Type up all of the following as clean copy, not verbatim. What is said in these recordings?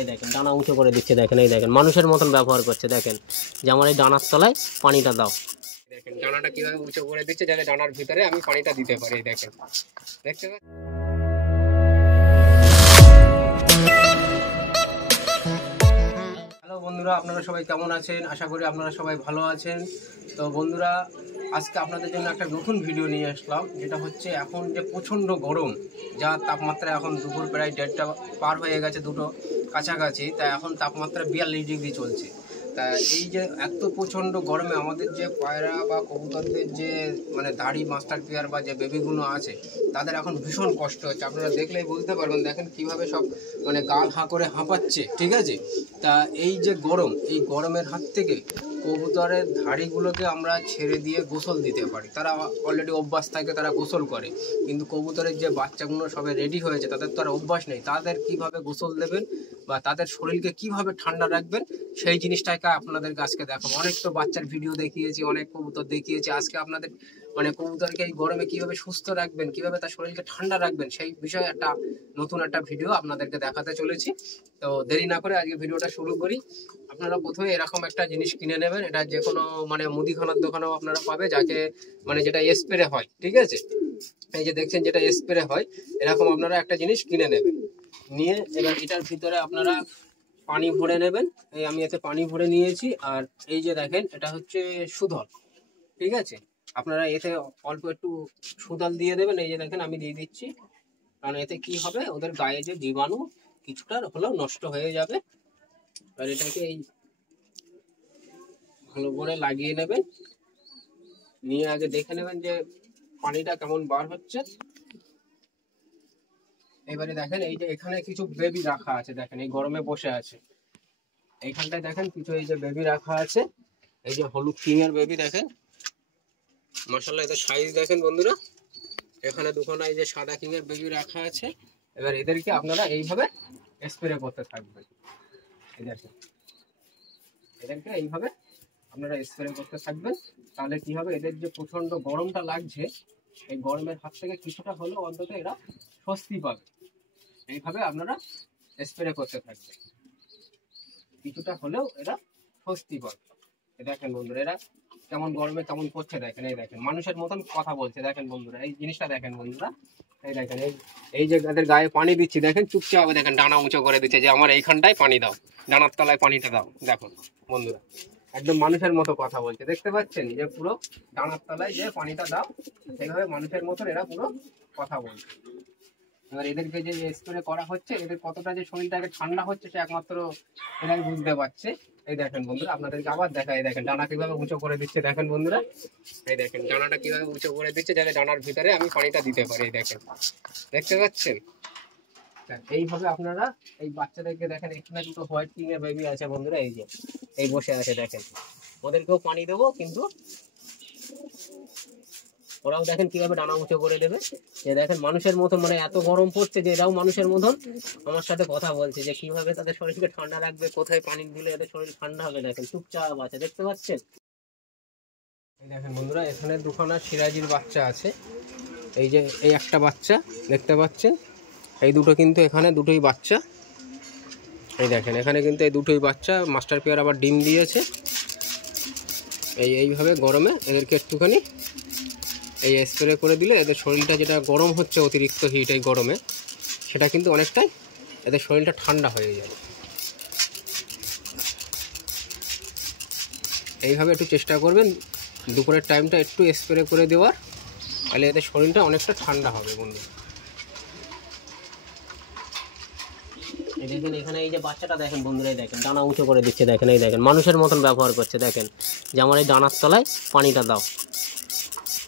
এই দেখেন ডানা উঁচু করে দিচ্ছে, দেখেন এই দেখেন মানুষের মতন ব্যবহার করছে, দেখেন যে আমার এই ডানার তলায় পানিটা দাও। দেখেন ডানাটা কিভাবে উঁচু করে দিচ্ছে যাতে ডানার ভিতরে আমি পানিটা দিতে পারি। দেখেন, দেখতে পাচ্ছেন। হ্যালো বন্ধুরা, আপনারা সবাই কেমন আছেন? আশা করি আপনারা সবাই ভালো আছেন। তো বন্ধুরা, আজকে আপনাদের জন্য একটা নতুন ভিডিও নিয়ে আসলাম, যেটা হচ্ছে এখন যে প্রচণ্ড গরম, যা তাপমাত্রা এখন দুপুর প্রায় 1:30টা পার হয়ে গেছে, 2টো কাছাকাছি। তাই এখন তাপমাত্রা 42 ডিগ্রি চলছে। তা এই যে এত প্রচণ্ড গরমে আমাদের যে পায়রা বা কবুতরদের যে মানে দাড়ি মাস্টার পেয়ার বা যে বেবিগুলো আছে, তাদের এখন ভীষণ কষ্ট হচ্ছে। আপনারা দেখলেই বুঝতে পারবেন, দেখেন কিভাবে সব মানে গাল হাঁ করে হাঁপাচ্ছে, ঠিক আছে। তা এই যে গরম, এই গরমের হাত থেকে কবুতরের ধাড়িগুলোকে আমরা ছেড়ে দিয়ে গোসল দিতে পারি। তারা অলরেডি অভ্যাস থাকে, তারা গোসল করে। কিন্তু কবুতরের যে বাচ্চাগুলো সবাই রেডি হয়েছে, তাদের তো আর অভ্যাস নেই। তাদের কিভাবে গোসল দেবেন বা তাদের শরীরকে কিভাবে ঠান্ডা রাখবেন, সেই জিনিসটাকে আপনাদের আজকে দেখাবো। অনেক তো বাচ্চার ভিডিও দেখিয়েছি, অনেক কবুতর দেখিয়েছি। আজকে আপনাদের মানে কবুতরকে এই গরমে কিভাবে সুস্থ রাখবেন, কিভাবে তার শরীরকে ঠান্ডা রাখবেন, সেই বিষয়ে একটা নতুন একটা ভিডিও আপনাদেরকে দেখাতে চলেছি। তো দেরি না করে আজকে ভিডিওটা শুরু করি। আপনারা প্রথমে এরকম একটা জিনিস কিনে নেবেন। এটা যে কোনো মানে মুদিখানার দোকানেও আপনারা পাবে, যাকে মানে যেটা স্প্রে হয়, ঠিক আছে। এই যে দেখছেন যেটা স্প্রে হয়, এরকম আপনারা একটা জিনিস কিনে নেবেন। নিয়ে এবার এটার ভিতরে আপনারা পানি ভরে নেবেন। এই আমি এতে পানি ভরে নিয়েছি। আর এই যে দেখেন, এটা হচ্ছে সুদল, ঠিক আছে। আপনারা এতে অল্প একটু সুদল দিয়ে দেবেন। এই যে দেখেন আমি দিয়ে দিচ্ছি, কারণ এতে কি হবে, ওদের গায়ে যে জীবাণু কিছুটা হলেও নষ্ট হয়ে যাবে। আর এটাকে এই ভালো করে লাগিয়ে নেবেন। নিয়ে আগে দেখে নেবেন যে পানিটা কেমন বার হচ্ছে। এবারে দেখেন এই যে এখানে কিছু বেবি রাখা আছে, দেখেন এই গরমে বসে আছে। এইখানটায় দেখেন কিছু এই যে বেবি রাখা আছে, এই যে হলুদ কিং এর বেবি দেখেন। মাশাআল্লাহ, এদের সাইজ দেখেন বন্ধুরা। এখানে দুখানা এই যে সাদা কিং এর বেবি রাখা আছে। এবার এদেরকে আপনারা এইভাবে স্প্রে করতে থাকবেন। এই দেখেন, এদেরকে এইভাবে আপনারা স্প্রে করতে থাকবেন। তাহলে কি হবে, এদের যে প্রচন্ড গরমটা লাগছে, এই গরমের হাত থেকে কিছুটা হলেও অন্তত এরা স্বস্তি পাবে। এইভাবে আপনারা স্প্রে করতে থাকবেন, কিছুটা হলেও এরা স্বস্তি পাবে। দেখেন বন্ধুরা, এরা কেমন গরমে কেমন করছে, দেখেন এই দেখেন মানুষের মতন কথা বলছে। দেখেন বন্ধুরা, এই জিনিসটা দেখেন বন্ধুরা। এই দেখেন এই যে এদের গায়ে পানি দিচ্ছি, দেখেন চুপচাপ দেখেন ডানা উঁচু করে দিচ্ছে যে আমার এইখানটায় পানি দাও, ডানার তলায় পানিটা দাও। দেখুন বন্ধুরা, একদম মানুষের মতো কথা বলছে, দেখতে পাচ্ছেন যে পুরো ডানার তলায় যে পানিটা দাও, সেইভাবে মানুষের মতন এরা পুরো কথা বলছে। এবার এদেরকে যে স্প্রে করা হচ্ছে, এদের কতটা যে শরীরটাকে ঠান্ডা হচ্ছে সে একমাত্র এরাই বুঝতে পারছে। এই দেখেন বন্ধুরা, আপনাদেরকে আবার দেখাই, দেখেন ডানা কিভাবে উঁচু করে দিচ্ছে। দেখেন বন্ধুরা, এই দেখেন ডানাটা কিভাবে উঁচু করে দিচ্ছে যাতে ডানার ভিতরে আমি পানিটা দিতে পারি। এই দেখেন, দেখতে পাচ্ছেন। এইভাবে আপনারা এই বাচ্চাদেরকে দেখেন, এখানে দুটো হোয়াইট কিং এর বেবি আছে বন্ধুরা, এই যে এই বসে আছে দেখেন। ওদেরকেও পানি দেবো, কিন্তু ওরাও দেখেন কিভাবে ডানা উঁচু করে দেবে। যে দেখেন মানুষের মতন, মানে এত গরম পড়ছে যে এরাও মানুষের মতন আমার সাথে কথা বলছে যে কিভাবে তাদের শরীরকে ঠান্ডা রাখবে, কোথায় পানি দিলে এদের শরীর ঠান্ডা হবে। দেখেন চুপচাপ আছে, দেখতে পাচ্ছেন। এই দেখেন বন্ধুরা, এখানে দুখানা সিরাজির বাচ্চা আছে। এই যে এই একটা বাচ্চা দেখতে পাচ্ছেন, এই দুটো কিন্তু এখানে দুটোই বাচ্চা। এই দেখেন এখানে কিন্তু এই দুটোই বাচ্চা, মাস্টার পেয়ার আবার ডিম দিয়েছে। এইভাবে গরমে এদেরকে একটুখানি এই স্প্রে করে দিলে এদের শরীরটা যেটা গরম হচ্ছে, অতিরিক্ত হিট এই গরমে, সেটা কিন্তু অনেকটাই এদের শরীরটা ঠান্ডা হয়ে যাবে। এইভাবে একটু চেষ্টা করবেন দুপুরের টাইমটা একটু স্প্রে করে দেওয়ার, তাহলে এদের শরীরটা অনেকটা ঠান্ডা হবে বন্ধু। এই দেখেন এখানে এই যে বাচ্চাটা দেখেন বন্ধুরা, এই দেখেন ডানা উঁচু করে দিচ্ছে, দেখেন এই দেখেন মানুষের মতন ব্যবহার করছে। দেখেন যে আমার এই ডানার তলায় পানিটা দাও।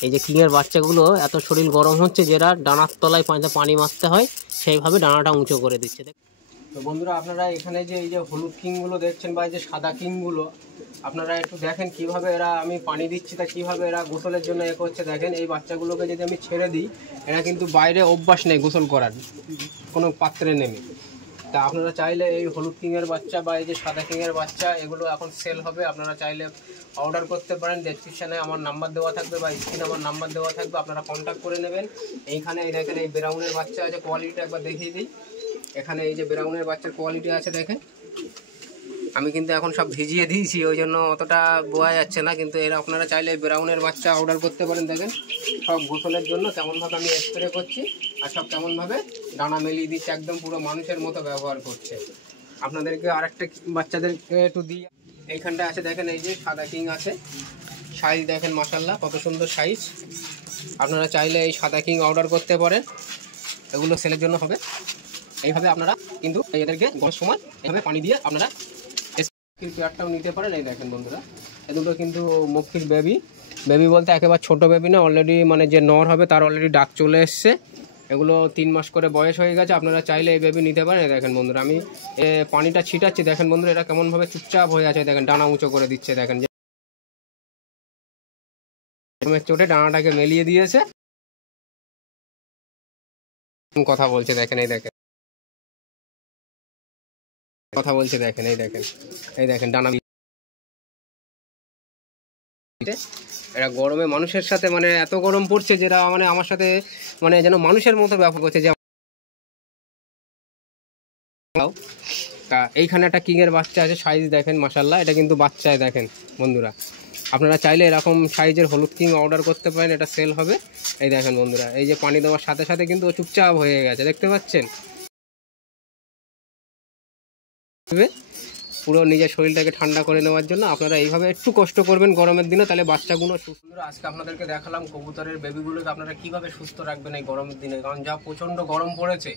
এই যে কিংয়ের বাচ্চাগুলো এত শরীর গরম হচ্ছে, যেটা ডানার তলায় পানি মারতে হয়, সেইভাবে ডানাটা উঁচু করে দিচ্ছে। তো বন্ধুরা, আপনারা এখানে যে এই যে হলুদ কিংগুলো দেখছেন বা এই যে সাদা কিংগুলো, আপনারা একটু দেখেন কিভাবে এরা আমি পানি দিচ্ছি, তা কিভাবে এরা গোসলের জন্য এ করছে। দেখেন এই বাচ্চাগুলোকে যদি আমি ছেড়ে দিই, এরা কিন্তু বাইরে অভ্যাস নেই গোসল করার, কোনো পাত্রে নেমে। তা আপনারা চাইলে এই হলুদ কিংয়ের বাচ্চা বা এই যে সাদা কিংয়ের বাচ্চা, এগুলো এখন সেল হবে। আপনারা চাইলে অর্ডার করতে পারেন। ডেসক্রিপশানে আমার নাম্বার দেওয়া থাকবে বা স্ক্রিনে আমার নাম্বার দেওয়া থাকবে, আপনারা কন্ট্যাক্ট করে নেবেন। এইখানে এই দেখেন এই ব্রাউনের বাচ্চা আছে, কোয়ালিটিটা একবার দেখিয়ে দিই। এখানে এই যে ব্রাউনের বাচ্চার কোয়ালিটি আছে দেখেন, আমি কিন্তু এখন সব ভিজিয়ে দিয়েছি, ওই জন্য অতটা বোয়া যাচ্ছে না, কিন্তু এরা আপনারা চাইলে ব্রাউনের বাচ্চা অর্ডার করতে পারেন। দেখেন সব গোসলের জন্য কেমনভাবে আমি স্প্রে করছি, আর সব কেমনভাবে ডানা মেলিয়ে দিচ্ছে, একদম পুরো মানুষের মতো ব্যবহার করছে। আপনাদেরকে আরেকটা বাচ্চাদেরকে একটু দিই, এইখানটা আছে দেখেন, এই যে সাদা কিং আছে, সাইজ দেখেন মাশাআল্লাহ কত সুন্দর সাইজ। আপনারা চাইলে এই সাদা কিং অর্ডার করতে পারেন, এগুলো সেলের জন্য হবে। এইভাবে আপনারা কিন্তু এদেরকে গরমের সময় এইভাবে পানি দিয়ে আপনারা মক্কির পেয়ারটাও নিতে পারেন। এই দেখেন বন্ধুরা, এ দুটো কিন্তু মক্কির বেবি বলতে একেবারে ছোট বেবি না, অলরেডি মানে যে নর হবে তার অলরেডি ডাক চলে এসছে। এগুলো 3 মাস করে বয়স হয়ে গেছে, আপনারা চাইলে এই বেবি নিতে পারেন। দেখেন বন্ধুরা, আমি পানিটা ছিটাচ্ছি, দেখেন বন্ধুরা এরা কেমনভাবে চুপচাপ হয়ে আছে, দেখেন ডানা উঁচু করে দিচ্ছে, দেখেন যে চোটে ডানাটাকে মেলিয়ে দিয়েছে, কথা বলছে দেখেন, এই দেখেন কথা বলছে দেখেন, এই দেখেন ডানা। এরা গরমে মানুষের সাথে মানে এত গরম পড়ছে যেটা মানে আমার সাথে মানে যেন মানুষের মতো ব্যবহার করছে। যে তা এইখানে একটা কিংয়ের বাচ্চা আছে, সাইজ দেখেন মাশাআল্লাহ, এটা কিন্তু বাচ্চায় দেখেন বন্ধুরা। আপনারা চাইলে এরকম সাইজের হলুদ কিং অর্ডার করতে পারেন, এটা সেল হবে। এই দেখেন বন্ধুরা, এই যে পানি দেওয়ার সাথে সাথে কিন্তু ও চুপচাপ হয়ে গেছে, দেখতে পাচ্ছেন, পুরো নিজের শরীরটাকে ঠান্ডা করে নেওয়ার জন্য। আপনারা এইভাবে একটু কষ্ট করবেন গরমের দিনে, তাহলে বাচ্চাগুলো সুস্থ। আজকে আপনাদেরকে দেখালাম কবুতরের বেবিগুলোকে আপনারা কিভাবে সুস্থ রাখবেন এই গরমের দিনে, কারণ যা প্রচণ্ড গরম পড়েছে।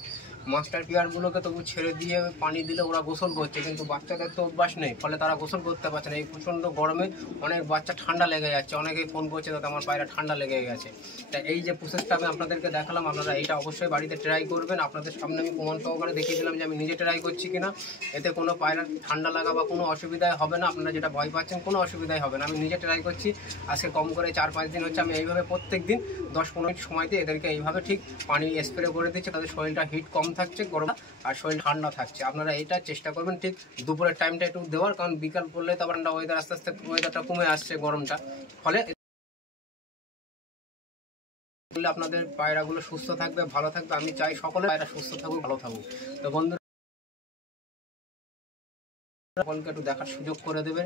মাস্টার পিয়ারগুলোকে তবু ছেড়ে দিয়ে পানি দিলে ওরা গোসল করছে, কিন্তু বাচ্চাদের তো অভ্যাস নেই, ফলে তারা গোসল করতে পারছে না। এই প্রচণ্ড গরমে অনেক বাচ্চা ঠান্ডা লেগে যাচ্ছে, অনেকেই ফোন করছে দাদা আমার পায়রা ঠান্ডা লেগে গেছে। তাই এই যে প্রসেসটা আমি আপনাদেরকে দেখালাম, আপনারা এইটা অবশ্যই বাড়িতে ট্রাই করবেন। আপনাদের সামনে আমি প্রমাণ সহকারে দেখিয়ে দিলাম যে আমি নিজে ট্রাই করছি কিনা, এতে কোনো পায়রা ঠান্ডা লাগা বা কোনো অসুবিধায় হবে না। আপনারা যেটা ভয় পাচ্ছেন কোনো অসুবিধাই হবে না, আমি নিজে ট্রাই করছি। আজকে কম করে 4-5 দিন হচ্ছে আমি এইভাবে প্রত্যেক দিন 10-15 মিনিট সময় দিয়ে এদেরকে এইভাবে ঠিক পানি স্প্রে করে দিচ্ছি, তাদের শরীরটা হিট কম থাকছে গরম, আর শরীর ঠান্ডা থাকছে। আপনারা এইটা চেষ্টা করবেন ঠিক দুপুরের টাইমটা একটু দেওয়ার, কারণ বিকাল পড়লে তো ঠান্ডা ওয়েদার আস্তে আস্তে ওয়েদারটা কমে আসছে গরমটা, ফলে আপনাদের পায়রাগুলো সুস্থ থাকবে, ভালো থাকবে। আমি চাই সকলে পায়রা সুস্থ থাকুক, ভালো থাকুক। তো বন্ধুরা সকলকে একটু দেখার সুযোগ করে দেবে।